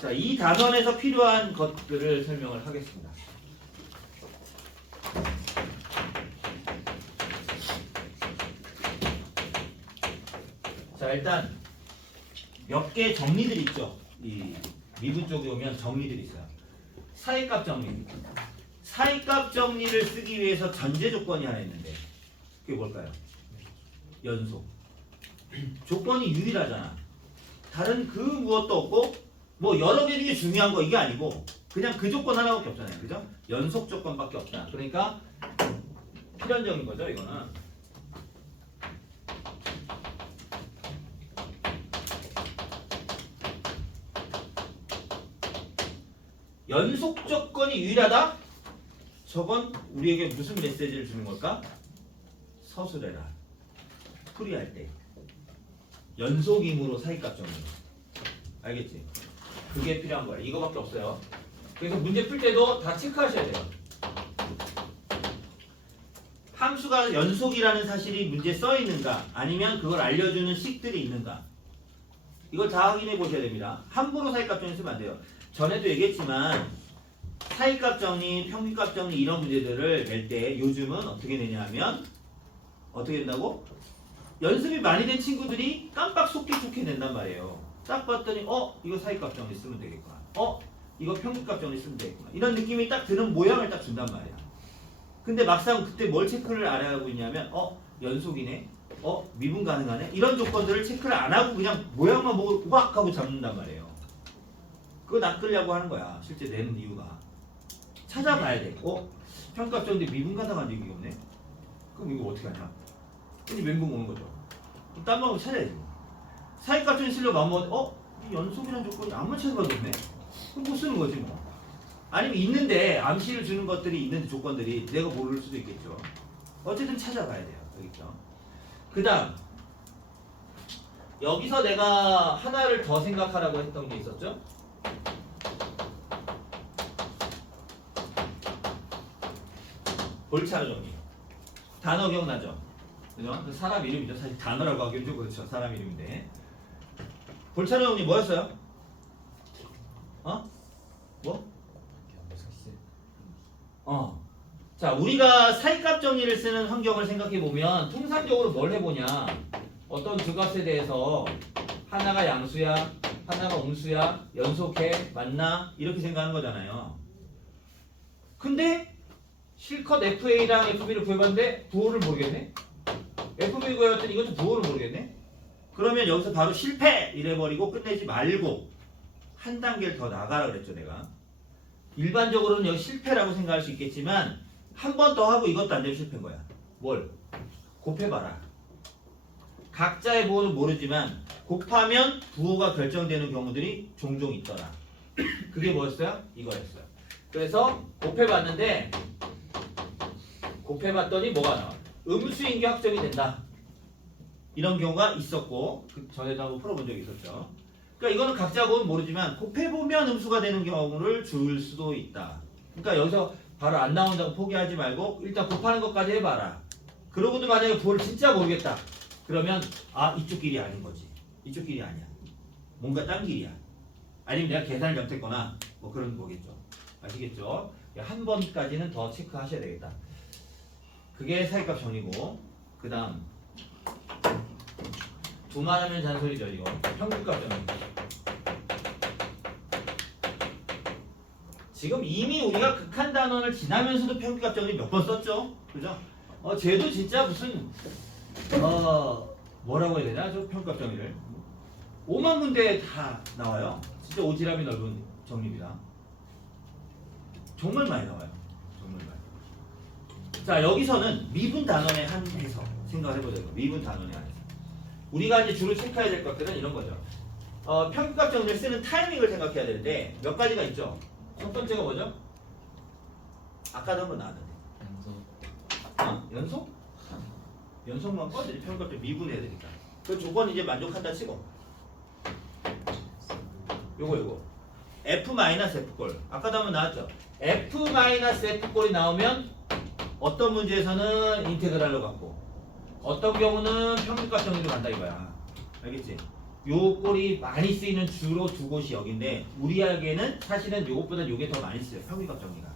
자, 이 단원에서 필요한 것들을 설명을 하겠습니다. 자, 일단 몇 개 정리들이 있죠. 이 미분 쪽에 오면 정리들이 있어요. 사이값 정리. 사이값 정리를 쓰기 위해서 전제 조건이 하나 있는데 그게 뭘까요? 연속. 조건이 유일하잖아. 다른 그 무엇도 없고 뭐 여러 개 중에 중요한 거 이게 아니고 그냥 그 조건 하나밖에 없잖아요. 그죠? 연속 조건밖에 없다. 그러니까 필연적인 거죠, 이거는. 연속 조건이 유일하다? 저건 우리에게 무슨 메시지를 주는 걸까? 서술해라. 풀이할 때. 연속임으로 사이값 정리. 알겠지? 그게 필요한 거야. 이거밖에 없어요. 그래서 문제 풀 때도 다 체크하셔야 돼요. 함수가 연속이라는 사실이 문제에 써 있는가 아니면 그걸 알려주는 식들이 있는가 이걸 다 확인해 보셔야 됩니다. 함부로 사이값 정리 쓰면 안 돼요. 전에도 얘기했지만 사이값 정리, 평균값 정리 이런 문제들을 낼 때 요즘은 어떻게 내냐 하면 어떻게 된다고? 연습이 많이 된 친구들이 깜빡 속게 낸단 말이에요. 딱 봤더니 이거 사이값 정리 쓰면 되겠구나. 이거 평균값 정리 쓰면 되겠구나. 이런 느낌이 딱 드는 모양을 딱 준단 말이야. 근데 막상 그때 뭘 체크를 안 하고 있냐면 연속이네. 미분 가능하네. 이런 조건들을 체크를 안 하고 그냥 모양만 보고 우악 하고 잡는단 말이에요. 그거 낚으려고 하는 거야. 실제 내는 이유가. 찾아봐야 돼. 평값 정리 미분 가능한 얘기가 없네. 그럼 이거 어떻게 하냐? 근데 멘붕 오는 거죠. 딴 방법 찾아야지. 사이값 정리 쓰려고 마음먹어 이 연속이라는 조건이 아무리 찾아봐도 없네. 그럼 못 쓰는 거지 뭐. 아니면 있는데 암시를 주는 것들이 있는데 조건들이 내가 모를 수도 있겠죠. 어쨌든 찾아봐야 돼요. 알겠죠? 그 다음 여기서 내가 하나를 더 생각하라고 했던 게 있었죠? 볼차례 정리. 단어 기억나죠? 그죠? 사람 이름이죠. 사실 단어라고 하기엔 좀 그렇죠. 사람 이름인데. 볼차례 정리 뭐였어요? 뭐? 자, 우리가 사이값 정리를 쓰는 환경을 생각해 보면 통상적으로 뭘 해보냐? 어떤 두 값에 대해서 하나가 양수야, 하나가 음수야, 연속해, 맞나? 이렇게 생각하는 거잖아요. 근데 실컷 FA랑 FB를 구해봤는데 부호를 모르겠네? FB 구해봤더니 이것도 부호를 모르겠네? 그러면 여기서 바로 실패! 이래버리고 끝내지 말고 한 단계를 더 나가라 그랬죠, 내가. 일반적으로는 여기 실패라고 생각할 수 있겠지만 한 번 더 하고 이것도 안 되면 실패인 거야. 뭘? 곱해봐라. 각자의 부호는 모르지만 곱하면 부호가 결정되는 경우들이 종종 있더라. 그게 뭐였어요? 이거였어요. 그래서 곱해봤는데 곱해봤더니 뭐가 나와? 음수인 게 확정이 된다. 이런 경우가 있었고 그 전에도 한번 풀어본 적이 있었죠. 그러니까 이거는 각자 보면 모르지만 곱해보면 음수가 되는 경우를 줄 수도 있다. 그러니까 여기서 바로 안 나온다고 포기하지 말고 일단 곱하는 것까지 해봐라. 그러고도 만약에 부호를 진짜 모르겠다. 그러면 이쪽 길이 아닌 거지. 이쪽 길이 아니야. 뭔가 딴 길이야. 아니면 내가 계산을 잘못했거나 뭐 그런 거겠죠. 아시겠죠? 한 번까지는 더 체크하셔야 되겠다. 그게 사이값 정리고 그 다음 두말하면 잔소리죠. 이거 평균값 정리. 지금 이미 우리가 극한 단원을 지나면서도 평균값 정리 몇 번 썼죠? 그죠? 쟤도 진짜 무슨 뭐라고 해야 되나? 저 평균값 정리를 5만 문제에 다 나와요. 진짜 오지랖이 넓은 정리입니다. 정말 많이 나와요. 정말 많이. 자, 여기서는 미분 단원에 한해서 생각을 해보자. 미분 단원에 한해서 우리가 이제 주로 체크해야 될 것들은 이런 거죠. 평균값 정리를 쓰는 타이밍을 생각해야 되는데 몇 가지가 있죠. 첫 번째가 뭐죠? 아까도 한번 나왔는데. 연속? 연속만 꺼내지 평균값 좀 미분해야 되니까. 그 조건 이제 만족한다 치고. 요거. F-F꼴. 아까도 한번 나왔죠. F-F꼴이 나오면 어떤 문제에서는 인테그랄로 갖고 어떤 경우는 평균값 정리로 간다 이거야. 알겠지? 요 꼴이 많이 쓰이는 주로 두 곳이 여기인데 우리에게는 사실은 요것보다 요게 더 많이 쓰여요. 평균값 정리가.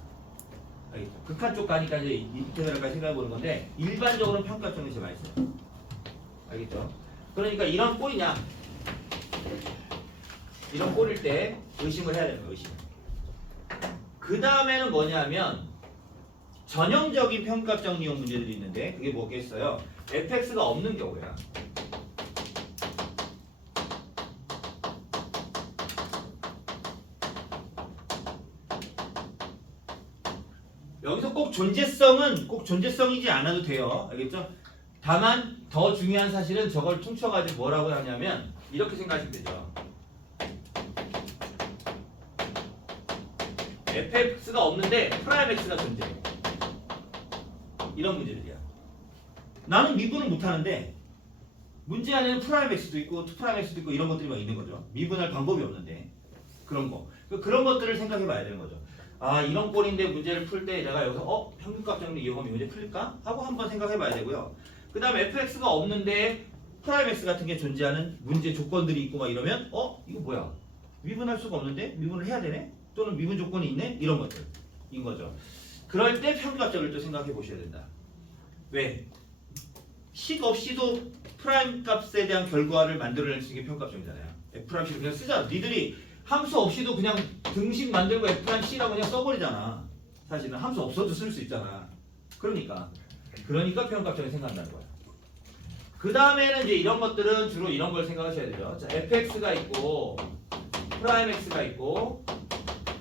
알겠죠? 극한 쪽 가니까 이제 인테그랄까지 생각해 보는 건데 일반적으로는 평균값 정리 제일 많이 써요. 알겠죠? 그러니까 이런 꼴이냐 이런 꼴일 때 의심을 해야 되는 거예요. 의심. 그 다음에는 뭐냐면 전형적인 평값 정리용 문제들이 있는데 그게 뭐겠어요? fx가 없는 경우야. 여기서 꼭 존재성이지 않아도 돼요. 알겠죠? 다만 더 중요한 사실은 저걸 퉁쳐가지고 뭐라고 하냐면 이렇게 생각하시면 되죠. fx가 없는데 프라임 x가 존재해. 이런 문제들이야. 나는 미분을 못하는데 문제 안에는 프라임 x도 있고 투 프라임 x도 있고 이런 것들이 막 있는 거죠. 미분할 방법이 없는데 그런 거. 그런 것들을 생각해 봐야 되는 거죠. 아 이런 꼴인데 문제를 풀 때 내가 여기서 평균값 정리 이용하면 문제 풀릴까? 하고 한번 생각해 봐야 되고요. 그 다음에 fx가 없는데 프라임 x 같은 게 존재하는 문제 조건들이 있고 막 이러면 이거 뭐야? 미분할 수가 없는데 미분을 해야 되네? 또는 미분 조건이 있네? 이런 것들인 거죠. 그럴 때 평균값 정리를 또 생각해 보셔야 된다. 왜? 식 없이도 프라임 값에 대한 결과를 만들어낼 수 있는 게 평균값 정리잖아요. F'C를 그냥 쓰잖아. 니들이 함수 없이도 그냥 등식 만들고 F'C라고 그냥 써버리잖아. 사실은 함수 없어도 쓸 수 있잖아. 그러니까 평균값 정리 생각한다는 거야. 그 다음에는 이제 이런 것들은 주로 이런 걸 생각하셔야 돼요. 자, fx가 있고 프라임 x가 있고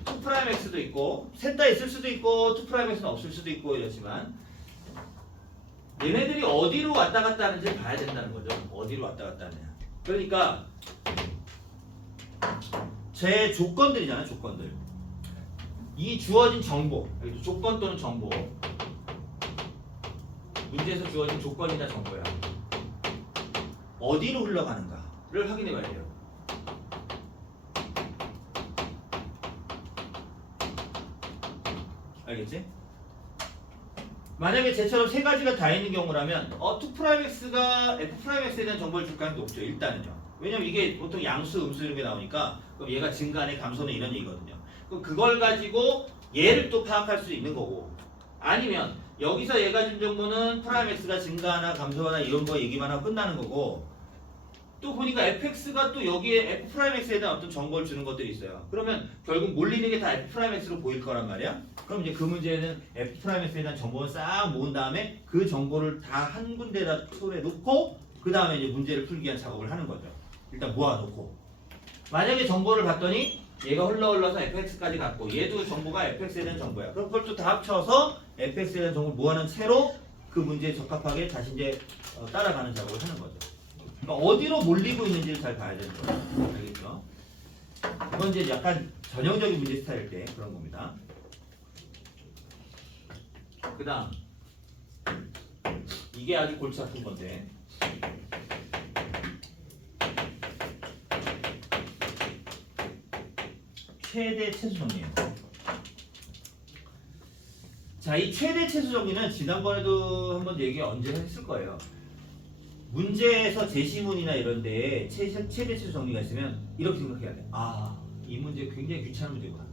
투 프라임 x도 있고 셋 다 있을 수도 있고 투 프라임 x는 없을 수도 있고 이렇지만 얘네들이 어디로 왔다 갔다 하는지 봐야 된다는 거죠. 어디로 왔다 갔다 하느냐. 그러니까 제 조건들이잖아요. 조건들. 이 주어진 정보, 조건 또는 정보. 문제에서 주어진 조건이나 정보야. 어디로 흘러가는가를 확인해 봐야 돼요. 알겠지? 만약에 쟤처럼 세 가지가 다 있는 경우라면 2'x가 f'x에 대한 정보를 줄 가능성이 높죠. 일단은요. 왜냐면 이게 보통 양수, 음수 이런 게 나오니까 그럼 얘가 증가네, 감소네 이런 얘기거든요. 그럼 그걸 가지고 얘를 또 파악할 수 있는 거고 아니면 여기서 얘가 준 정보는 프라임x가 증가하나 감소하나 이런 거 얘기만 하고 끝나는 거고 또 보니까 fx가 또 여기에 f'x에 대한 어떤 정보를 주는 것들이 있어요. 그러면 결국 몰리는 게 다 f'x로 보일 거란 말이야. 그럼 이제 그 문제는 f'x에 대한 정보를 싹 모은 다음에 그 정보를 다 한 군데다 손에 놓고 그 다음에 이제 문제를 풀기 위한 작업을 하는 거죠. 일단 모아놓고 만약에 정보를 봤더니 얘가 흘러서 fx까지 갔고 얘도 정보가 fx에 대한 정보야. 그럼 그걸 또 다 합쳐서 fx에 대한 정보를 모아놓은 채로 그 문제에 적합하게 다시 이제 따라가는 작업을 하는 거죠. 그러니까 어디로 몰리고 있는지를 잘 봐야 되는 거예요. 알겠죠? 이건 이제 약간 전형적인 문제 스타일일 때 그런 겁니다. 그 다음 이게 아주 골치 아픈 건데 최대 최소 정리예요. 자, 이 최대 최소 정리는 지난번에도 한번 얘기 언제 했을 거예요. 문제에서 제시문이나 이런데 최대 최소 정리가 있으면 이렇게 생각해야 돼. 이 문제 굉장히 귀찮은 문제구나.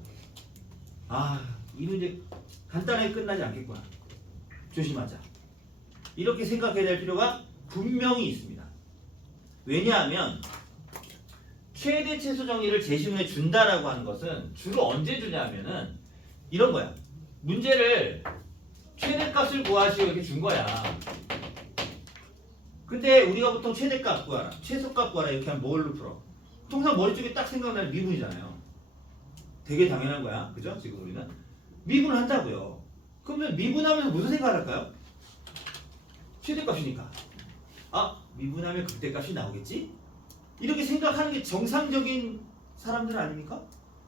이 문제 간단하게 끝나지 않겠구나. 조심하자. 이렇게 생각해야 될 필요가 분명히 있습니다. 왜냐하면 최대 최소 정리를 제시문에 준다라고 하는 것은 주로 언제 주냐면은 이런 거야. 문제를 최대값을 구하시오 이렇게 준 거야. 근데 우리가 보통 최대값 구하라, 최소값 구하라 이렇게 하면 뭘로 풀어? 통상 머릿속에 딱 생각나는 미분이잖아요. 되게 당연한 거야. 그죠? 지금 우리는 미분을 한다고요. 그러면 미분하면서 무슨 생각을 할까요? 최대값이니까. 미분하면 극대값이 나오겠지? 이렇게 생각하는 게 정상적인 사람들 아닙니까?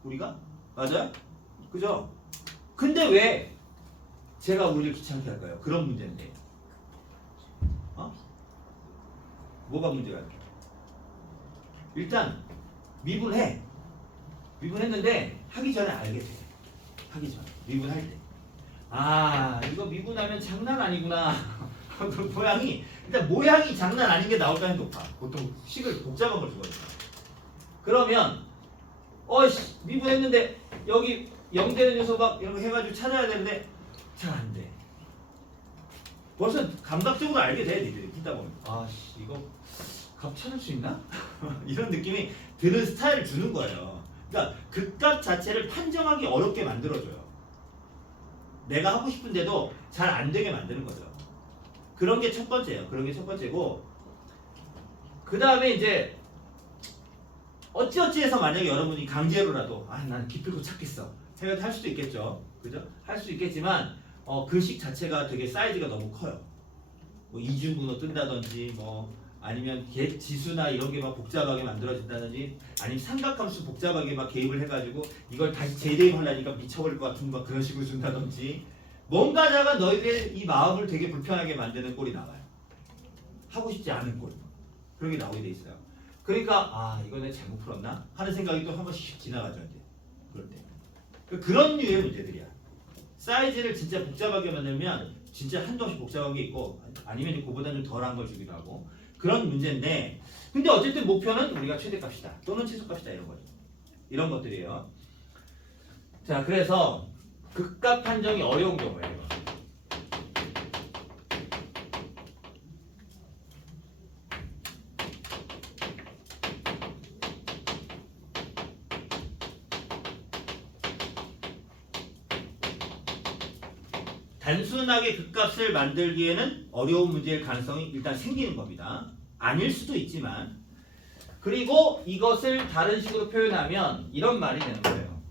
우리가? 맞아요? 그죠? 근데 왜 제가 우리를 귀찮게 할까요? 그런 문제인데. 뭐가 문제가 있죠? 일단 미분해. 미분했는데 하기 전에 알게 돼. 하기 전에. 미분할 때. 이거 미분하면 장난 아니구나. 모양이 일단 모양이 장난 아닌 게 나올 가능성이 높아. 보통 식을 복잡한 걸 주거든요. 그러면 어이씨 미분했는데 여기 0 되는 요소 막 이런 거 해가지고 찾아야 되는데 잘 안 돼. 벌써 감각적으로 알게 돼 니들이 풀다 보면. 아씨 이거 값 찾을 수 있나? 이런 느낌이 드는 스타일을 주는 거예요. 그러니까 그 값 자체를 판정하기 어렵게 만들어줘요. 내가 하고 싶은데도 잘 안 되게 만드는 거죠. 그런 게 첫 번째예요. 그런 게 첫 번째고, 그 다음에 이제 어찌어찌해서 만약에 여러분이 강제로라도 난 기필코 찾겠어 생각을 할 수도 있겠죠. 그죠? 할 수 있겠지만 그 식 자체가 되게 사이즈가 너무 커요. 뭐 이중분호 뜬다든지 뭐 아니면 지수나 이런 게 막 복잡하게 만들어진다든지 아니면 삼각함수 복잡하게 막 개입을 해가지고 이걸 다시 재대입하려니까 미쳐버릴 것 같은 막 그런 식으로 준다든지 뭔가자가 너희들의 이 마음을 되게 불편하게 만드는 꼴이 나와요. 하고 싶지 않은 꼴. 그런 게 나오게 돼 있어요. 그러니까 이거 내가 잘못 풀었나? 하는 생각이 또 한 번씩 지나가죠. 이제 그럴 때. 그런 류의 문제들이야. 사이즈를 진짜 복잡하게 만들면 진짜 한도 없이 복잡한 게 있고 아니면 그보다 좀 덜한 걸 주기도 하고 그런 문제인데, 근데 어쨌든 목표는 우리가 최대값이다 또는 최소값이다 이런 거죠. 이런 것들이에요. 자, 그래서 극값 판정이 어려운 경우예요. 이거. 단순하게 극값을 만들기에는 어려운 문제일 가능성이 일단 생기는 겁니다. 아닐 수도 있지만. 그리고 이것을 다른 식으로 표현하면 이런 말이 되는 거예요.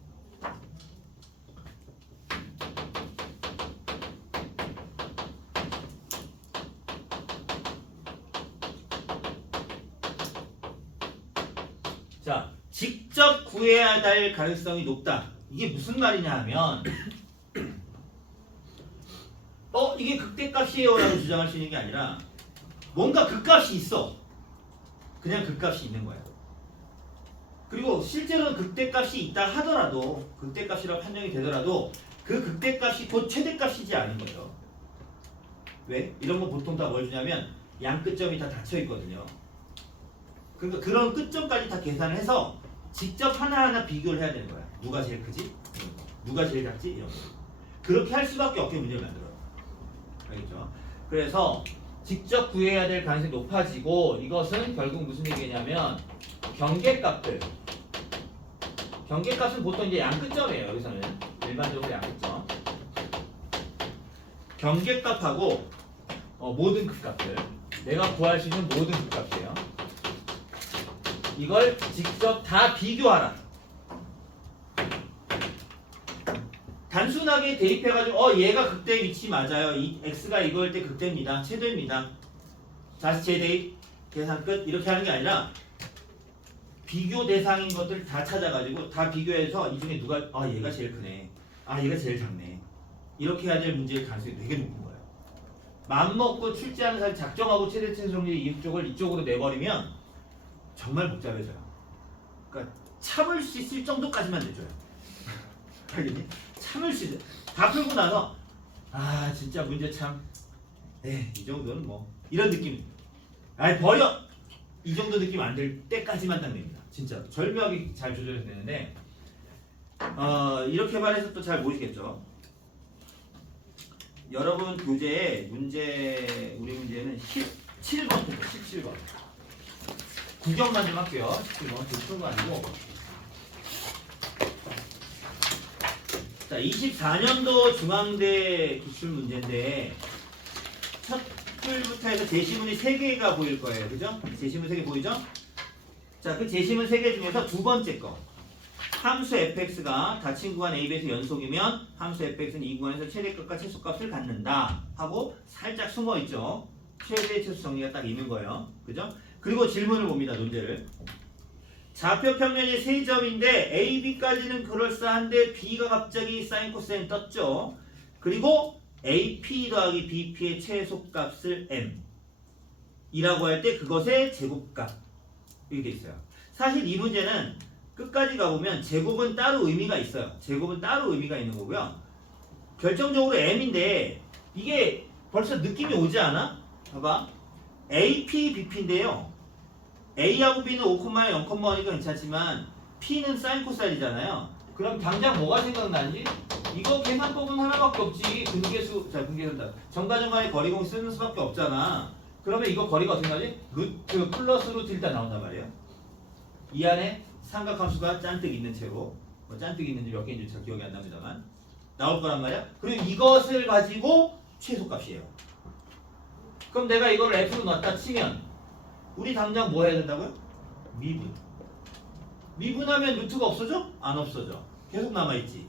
자, 직접 구해야 될 가능성이 높다. 이게 무슨 말이냐 하면 이게 극대값이에요 라고 주장할 수 있는 게 아니라 뭔가 극값이 있어. 그냥 극값이 있는 거야. 그리고 실제로는 극대값이 있다 하더라도 극대값이라고 판정이 되더라도 그 극대값이 곧 최대값이지 않은 거죠. 왜? 이런 거 보통 다 뭘 주냐면 양 끝점이 다 닫혀 있거든요. 그러니까 그런 끝점까지 다 계산을 해서 직접 하나하나 비교를 해야 되는 거야. 누가 제일 크지? 누가 제일 작지? 이런 거. 그렇게 할 수밖에 없게 문제를 만들어요. 알겠죠? 그래서 직접 구해야 될 가능성이 높아지고, 이것은 결국 무슨 얘기냐면 경계값들. 경계값은 보통 이제 양끝점이에요. 여기서는 일반적으로 양끝점. 경계값하고 모든 극값들. 내가 구할 수 있는 모든 극값이에요. 이걸 직접 다 비교하라. 단순하게 대입해가지고 얘가 극대의 위치 맞아요. 이 x가 이거일 때 극대입니다. 최대입니다. 다시 재대입 계산 끝 이렇게 하는 게 아니라 비교 대상인 것들 다 찾아가지고 다 비교해서 이 중에 누가 얘가 제일 크네. 얘가 제일 작네. 이렇게 해야 될 문제의 가능성이 되게 높은 거예요. 맘먹고 출제하는 사람이 작정하고 최대 최소성률 이쪽을 이쪽으로 내버리면 정말 복잡해져요. 그러니까 참을 수 있을 정도까지만 내줘요. 알겠니? 참을 수 있어. 다 풀고 나서 진짜 문제 참 이 정도는 뭐 이런 느낌. 버려. 이 정도 느낌 안 들 때까지만 딱 냅니다. 진짜 절묘하게 잘 조절해서 되는데 이렇게 말해서 또 잘 모르시겠죠. 여러분 교재에 우리 문제는 17번부터 17번 구경만 좀 할게요. 17번 푸는 거 아니고. 자, 24년도 중앙대 기출 문제인데 첫 줄부터 해서 제시문이 3개가 보일 거예요. 그죠? 제시문 3개 보이죠? 자, 그 제시문 3개 중에서 두 번째 거. 함수 fx가 닫힌 구간 AB에서 연속이면 함수 fx는 이 구간에서 최대값과 최소값을 갖는다 하고 살짝 숨어있죠. 최대 최소 정리가 딱 있는 거예요. 그죠? 그리고 질문을 봅니다. 논제를. 좌표 평면이 3점인데 A, B까지는 그럴싸한데 B가 갑자기 사인 코사인 떴죠. 그리고 AP 더하기 BP의 최소값을 M 이라고 할 때 그것의 제곱값 이렇게 돼 있어요. 사실 이 문제는 끝까지 가보면 제곱은 따로 의미가 있어요. 제곱은 따로 의미가 있는 거고요. 결정적으로 M인데 이게 벌써 느낌이 오지 않아? 봐봐. AP, BP인데요. A하고 B는 5,0,1,1이니까 괜찮지만 P는 사인 코사인이잖아요. 그럼 당장 뭐가 생각나는지? 이거 계산법은 하나밖에 없지. 근계수, 자 근계수다. 정과정과의 거리공 쓰는 수밖에 없잖아. 그러면 이거 거리가 어떻게 나지? 루트 플러스 루트 일단 나온단 말이에요. 이 안에 삼각함수가 잔뜩 있는 채로, 뭐 잔뜩 있는지 몇 개인지 잘 기억이 안 납니다만 나올 거란 말이야. 그리고 이것을 가지고 최소값이에요. 그럼 내가 이걸 F로 놨다 치면 우리 당장 뭐 해야 된다고요? 미분. 미분하면 루트가 없어져? 안 없어져. 계속 남아있지.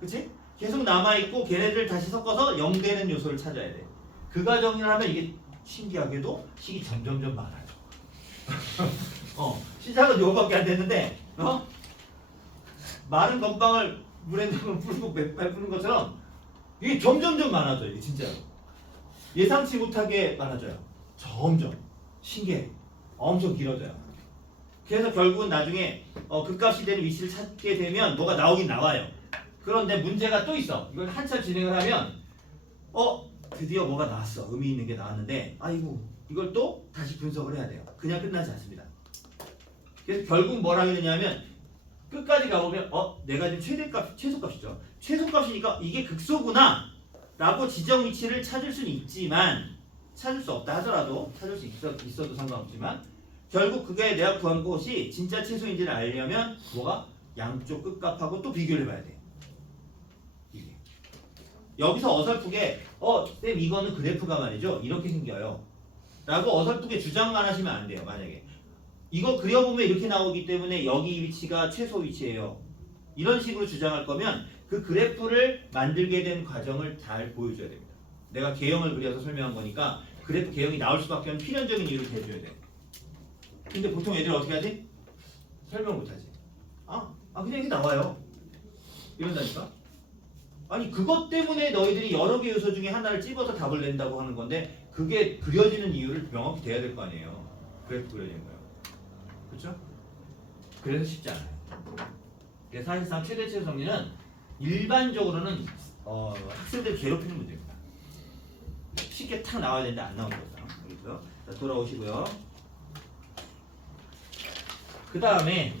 그치? 계속 남아있고 걔네들 다시 섞어서 0 되는 요소를 찾아야 돼. 그 과정을 하면 이게 신기하게도 식이 점점점 많아요. 시작은 요거밖에 안 됐는데 마른 건빵을 물에 넣으면 풀고 맥발 푸는 것처럼 이게 점점점 많아져요. 이게 진짜로. 예상치 못하게 많아져요. 점점. 신기해. 엄청 길어져요. 그래서 결국은 나중에 극값이 되는 위치를 찾게 되면 뭐가 나오긴 나와요. 그런데 문제가 또 있어. 이걸 한참 진행을 하면 드디어 뭐가 나왔어. 의미 있는 게 나왔는데 아이고 이걸 또 다시 분석을 해야 돼요. 그냥 끝나지 않습니다. 그래서 결국 뭐라 그러냐면 끝까지 가보면 내가 지금 최소값이죠. 최소값이니까 이게 극소구나 라고 지정 위치를 찾을 수는 있지만 찾을 수 없다 하더라도 찾을 수 있어도 상관없지만 결국 그게 내가 구한 것이 진짜 최소인지를 알려면 뭐가? 양쪽 끝값하고 또 비교를 해봐야 돼. 이게. 여기서 어설프게 쌤 이거는 그래프가 말이죠. 이렇게 생겨요. 라고 어설프게 주장만 하시면 안 돼요. 만약에. 이거 그려보면 이렇게 나오기 때문에 여기 위치가 최소 위치예요. 이런 식으로 주장할 거면 그 그래프를 만들게 된 과정을 잘 보여줘야 됩니다. 내가 개형을 그려서 설명한 거니까 그래프 개형이 나올 수밖에 없는 필연적인 이유를 대줘야 돼. 근데 보통 애들 어떻게 하지? 설명 못하지. 그냥 이렇게 나와요. 이런다니까. 아니 그것 때문에 너희들이 여러 개 요소 중에 하나를 찝어서 답을 낸다고 하는 건데 그게 그려지는 이유를 명확히 돼야 될 거 아니에요. 그래프 그려지는 거예요. 그렇죠? 그래서 쉽지 않아요. 그래서 사실상 최대치 정리는 일반적으로는 학생들 괴롭히는 문제입니다. 쉽게 탁 나와야 되는데 안 나오는 거죠. 그렇죠? 자, 돌아오시고요. 그 다음에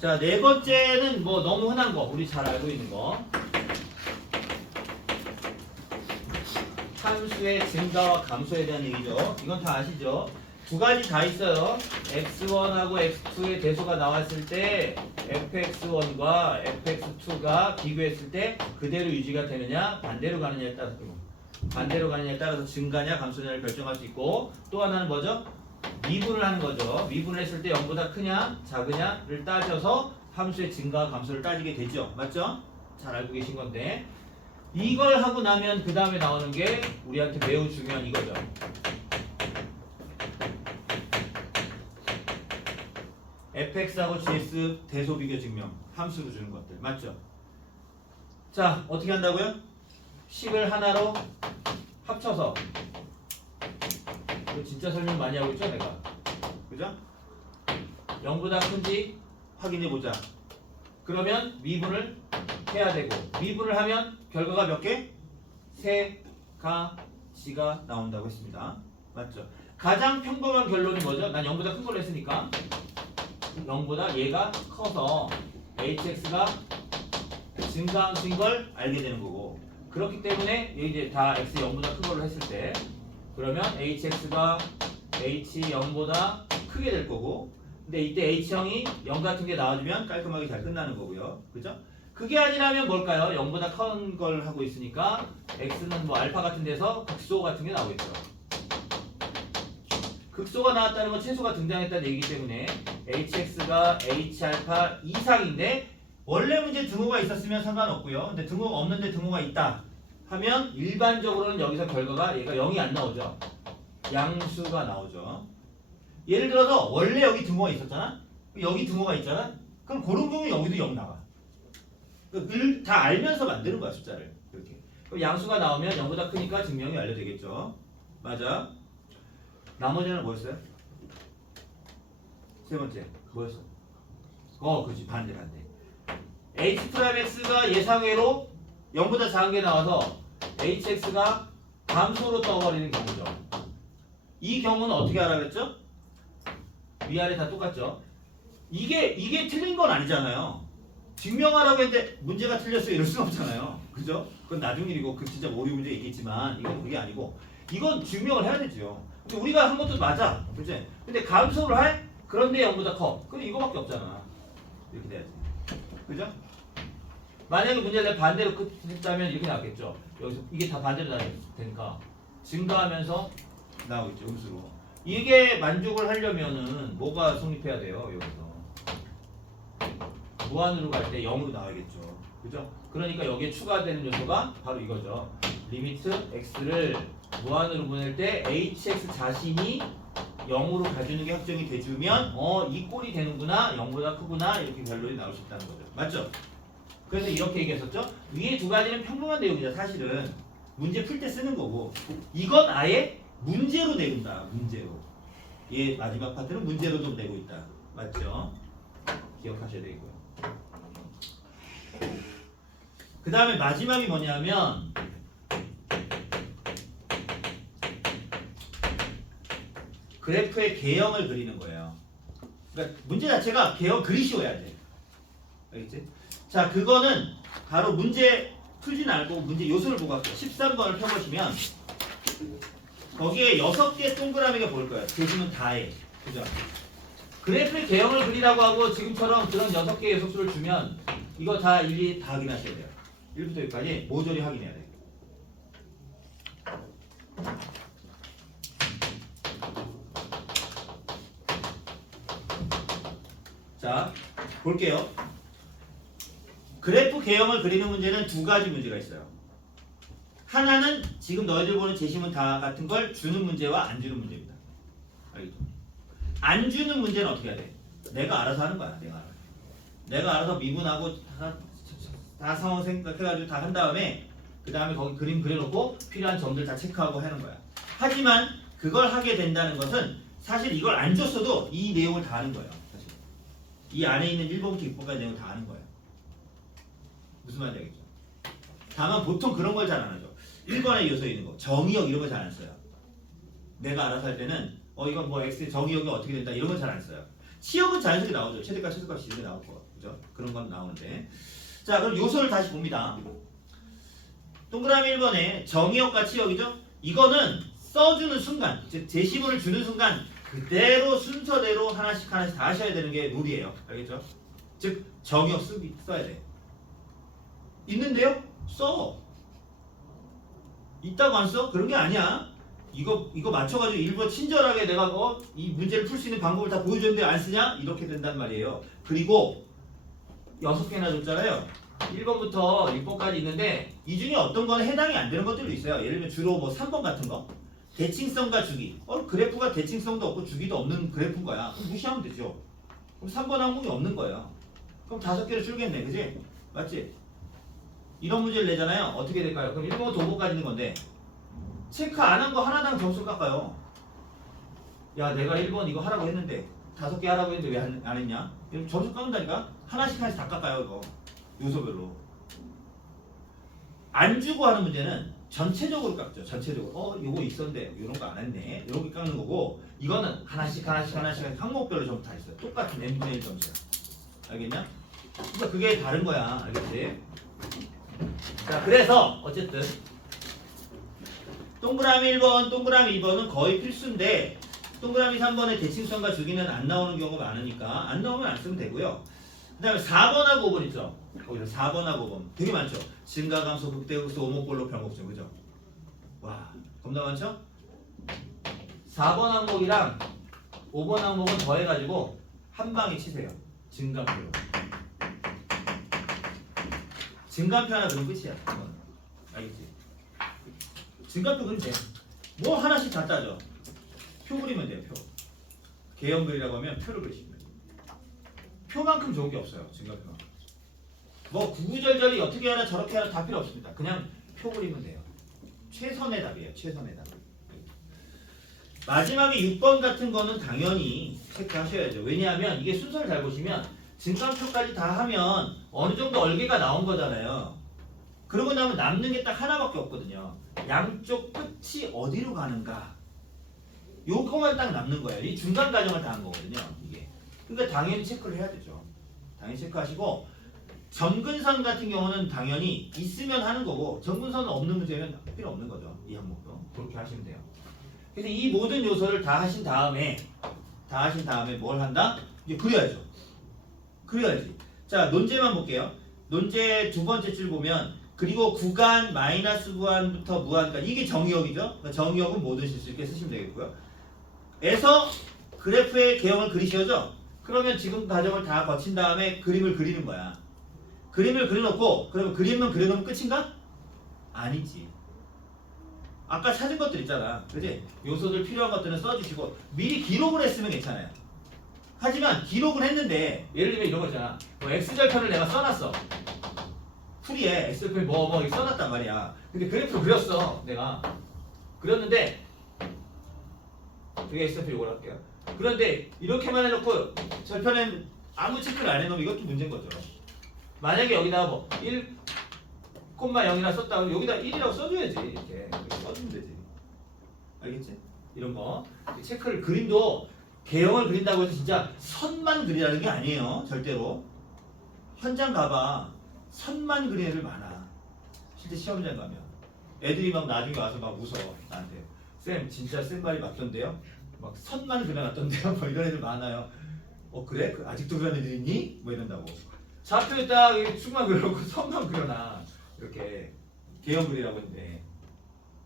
자, 네 번째는 뭐 너무 흔한 거, 우리 잘 알고 있는 거. 함수의 증가와 감소에 대한 얘기죠. 이건 다 아시죠? 두 가지 다 있어요. x1하고 x2의 대소가 나왔을 때 fx1과 fx2가 비교했을 때 그대로 유지가 되느냐 반대로 가느냐에 따라서 증가냐 감소냐를 결정할 수 있고 또 하나는 뭐죠? 미분을 하는 거죠. 미분을 했을 때 0보다 크냐 작으냐를 따져서 함수의 증가와 감소를 따지게 되죠. 맞죠? 잘 알고 계신 건데 이걸 하고 나면 그 다음에 나오는 게 우리한테 매우 중요한 이거죠. fx하고 gs 대소 비교 증명 함수로 주는 것들 맞죠? 자 어떻게 한다고요? 식을 하나로 합쳐서 이거 진짜 설명 많이 하고 있죠 내가 그죠? 0보다 큰지 확인해 보자. 그러면 미분을 해야 되고 미분을 하면 결과가 몇 개? 세 가지가 나온다고 했습니다. 맞죠? 가장 평범한 결론이 뭐죠? 난 0보다 큰 걸로 했으니까 0보다 얘가 커서 hx가 증가함수인 걸 알게 되는 거고 그렇기 때문에 이제 다 x 0보다 큰 걸로 했을 때 그러면 hx가 h 0보다 크게 될 거고 근데 이때 h형이 0 같은 게 나와주면 깔끔하게 잘 끝나는 거고요. 그죠? 그게 아니라면 뭘까요? 0보다 큰 걸 하고 있으니까 x는 뭐 알파 같은 데서 극소 같은 게 나오겠죠. 극소가 나왔다는 건 최소가 등장했다는 얘기이기 때문에 hx가 h알파 이상인데 원래 문제 등호가 있었으면 상관없고요. 근데 등호가 없는데 등호가 있다 하면 일반적으로는 여기서 결과가 얘가 0이 안 나오죠. 양수가 나오죠. 예를 들어서 원래 여기 등호가 있었잖아. 여기 등호가 있잖아. 그럼 그런 경우에 여기도 0 나와. 다 알면서 만드는 거야 숫자를. 이렇게. 그럼 양수가 나오면 0보다 크니까 증명이 완료되겠죠. 맞아. 나머지는 뭐였어요? 세 번째 뭐였어? 그렇지 반대. h'x가 예상외로 0보다 작은 게 나와서 hx가 감소로 떠버리는 경우죠. 이 경우는 어떻게 하라 그랬죠? 위아래 다 똑같죠? 이게 틀린 건 아니잖아요. 증명하라고 했는데 문제가 틀렸어요. 이럴 수는 없잖아요. 그죠? 그건 나중 일이고 그 진짜 오류 문제 있겠지만 이건 그게 아니고 이건 증명을 해야 되죠. 근데 우리가 한 것도 맞아. 그치? 근데 감소를 할? 그런데 0보다 커. 그럼 이거밖에 없잖아. 이렇게 돼야지. 그죠? 만약에 문제를 내가 반대로 했다면 이렇게 나왔겠죠. 여기서 이게 다 반대로 나와야 되니까 증가하면서 나오겠죠. 음수로. 이게 만족을 하려면은 뭐가 성립해야 돼요? 여기서 무한으로 갈 때 0으로 나와야겠죠. 그죠? 그러니까 여기에 추가되는 요소가 바로 이거죠. 리미트 x를 무한으로 보낼 때 hx 자신이 0으로 가주는 게 확정이 돼주면 이 꼴이 되는구나, 0보다 크구나 이렇게 결론이 나올 수 있다는 거죠. 맞죠? 그래서 이렇게 얘기했었죠. 위에 두 가지는 평범한 내용이죠. 사실은 문제 풀 때 쓰는 거고 이건 아예 문제로 내준다. 문제로. 얘 마지막 파트는 문제로 좀 내고 있다. 맞죠? 기억하셔야 되고요. 그 다음에 마지막이 뭐냐면 그래프의 개형을 그리는 거예요. 그러니까 문제 자체가 개형 그리시어야 돼. 알겠지? 자, 그거는 바로 문제 풀진 않고 문제 요소를 보고 할게요. 13번을 펴보시면 거기에 6개 동그라미가 보일 거예요. 대신은 다해. 그죠? 그래프의 개형을 그리라고 하고 지금처럼 그런 6개의 요소수를 주면 이거 다 일일이 다 확인하셔야 돼요. 1부터 6까지 모조리 확인해야 돼요. 자, 볼게요. 그래프 개형을 그리는 문제는 두 가지 문제가 있어요. 하나는 지금 너희들 보는 제시문 다 같은 걸 주는 문제와 안 주는 문제입니다. 알겠죠? 안 주는 문제는 어떻게 해야 돼? 내가 알아서 하는 거야. 내가 알아서 미분하고 다 상황 생각해가지고 다 한 다음에 그 다음에 거기 그림 그려놓고 필요한 점들 다 체크하고 하는 거야. 하지만 그걸 하게 된다는 것은 사실 이걸 안 줬어도 이 내용을 다 아는 거예요. 사실. 이 안에 있는 1번부터 6번까지 내용을 다 아는 거예요. 무슨 말인지 알겠죠? 다만 보통 그런 걸 잘 안 하죠. 1번에 요소에 있는 거 정의역 이런 거 잘 안 써요. 내가 알아서 할 때는 이건 뭐 x의 정의역이 어떻게 된다 이런 건 잘 안 써요. 치역은 자연스럽게 나오죠. 최대값, 최소값 이런 게 나올 거. 그죠? 그런 건 나오는데. 자, 그럼 요소를 다시 봅니다. 동그라미 1번에 정의역과 치역이죠? 이거는 써주는 순간, 즉 제시문을 주는 순간 그대로 순서대로 하나씩 다 하셔야 되는 게 룰이에요. 알겠죠? 즉 정의역 써야 돼. 있는데요? 써. 있다고 안 써? 그런 게 아니야. 이거 맞춰가지고 일부러 친절하게 내가 이 문제를 풀 수 있는 방법을 다 보여줬는데 안 쓰냐? 이렇게 된단 말이에요. 그리고 6개나 줬잖아요. 1번부터 6번까지 있는데 이 중에 어떤 거는 해당이 안 되는 것들도 있어요. 예를 들면 주로 뭐 3번 같은 거. 대칭성과 주기. 그래프가 대칭성도 없고 주기도 없는 그래프인 거야. 그럼 무시하면 되죠. 그럼 3번 항목이 없는 거예요. 그럼 5개를 줄겠네. 그지? 맞지? 이런 문제를 내잖아요. 어떻게 될까요? 그럼 1번부터 5번까지 있는 건데 체크 안 한 거 하나당 점수 깎아요. 야, 내가 1번 이거 하라고 했는데 5개 하라고 했는데 왜 안 했냐? 점수 깎는다니까? 하나씩 다 깎아요. 이거 요소별로. 안 주고 하는 문제는 전체적으로 깎죠. 전체적으로 요거 있었는데 이런 거 안 했네. 이렇게 깎는 거고 이거는 하나씩 항목별로 전부 다 있어요. 똑같은 n분의 1 점수야. 알겠냐? 그러니까 그게 다른 거야. 알겠지? 자, 그래서 어쨌든 동그라미 1번, 동그라미 2번은 거의 필수인데 동그라미 3번의 대칭성과 주기는 안 나오는 경우가 많으니까 안 나오면 안 쓰면 되고요. 그 다음에 4번하고 5번 있죠. 거기서 4번하고 5번 되게 많죠. 증가감소, 극대극소, 오목볼록, 변곡점. 그죠? 와, 겁나 많죠? 4번 항목이랑 5번 항목은 더해가지고 한 방에 치세요. 증가표로. 증가표 하나 그리면 끝이야. 알겠지? 증가표 그리면 돼. 뭐 하나씩 다 따져. 표 그리면 돼요. 표. 개형 그리라고 하면 표를 그리시면 돼요. 표만큼 좋은 게 없어요. 증가표만. 뭐 구구절절이 어떻게 하나 저렇게 하나 다 필요 없습니다. 그냥 표 그리면 돼요. 최선의 답이에요. 최선의 답. 마지막에 6번 같은 거는 당연히 체크하셔야죠. 왜냐하면 이게 순서를 잘 보시면 증가표까지 다 하면 어느 정도 얼개가 나온 거잖아요. 그러고 나면 남는 게 딱 하나밖에 없거든요. 양쪽 끝이 어디로 가는가? 요거만 딱 남는 거예요. 이 중간 과정을 다 한 거거든요. 이게. 그러니까 당연히 체크를 해야 되죠. 당연히 체크하시고 점근선 같은 경우는 당연히 있으면 하는 거고 점근선 없는 문제는 필요 없는 거죠. 이 항목도 그렇게 하시면 돼요. 그래서 이 모든 요소를 다 하신 다음에 뭘 한다? 이제 그려야죠. 그려야지. 자, 논제만 볼게요. 논제 두 번째 줄 보면 그리고 구간 마이너스 무한부터 무한까지 이게 정의역이죠. 그러니까 정의역은 뭐든 쓸 수 있게 쓰시면 되겠고요. 에서 그래프의 개형을 그리셔죠. 그러면 지금 과정을 다 거친 다음에 그림을 그리는 거야. 그림을 그려놓고 그러면 그림만 그려놓으면 끝인가? 아니지. 아까 찾은 것들 있잖아. 그지? 요소들 필요한 것들은 써주시고 미리 기록을 했으면 괜찮아요. 하지만 기록을 했는데 예를 들면 이런 거 있잖아. 뭐 X절편을 내가 써놨어. 풀이에 X절편이 뭐 이렇게 써놨단 말이야. 근데 그래프를 그렸어. 내가 그렸는데 여기 X절편 이걸 할게요. 그런데 이렇게만 해놓고 절편엔 아무 체크를 안 해놓으면 이것도 문제인 거죠. 만약에 여기다가 뭐 1,0이나 썼다 그러면 여기다 1이라고 써줘야지. 이렇게 써주면 되지. 알겠지? 이런 거 체크를 그림도 개형을 그린다고 해서 진짜 선만 그리라는 게 아니에요. 절대로. 현장 가봐. 선만 그리는 애들 많아. 실제 시험장 가면. 애들이 막 나중에 와서 막 웃어. 나한테. 쌤 진짜 쌤 말이 맞던데요? 막 선만 그려놨던데요? 뭐 이런 애들 많아요. 그래? 아직도 그런 애들 있니? 뭐 이런다고. 좌표에 딱 축만 그려놓고 선만 그려놔. 이렇게 개형 그리라고 했는데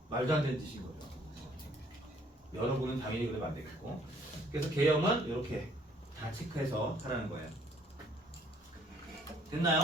말도 안 되는 짓인 거죠. 여러분은 당연히 그러면 안 되겠고. 그래서 개형은 이렇게 다 체크해서 하라는 거예요. 됐나요?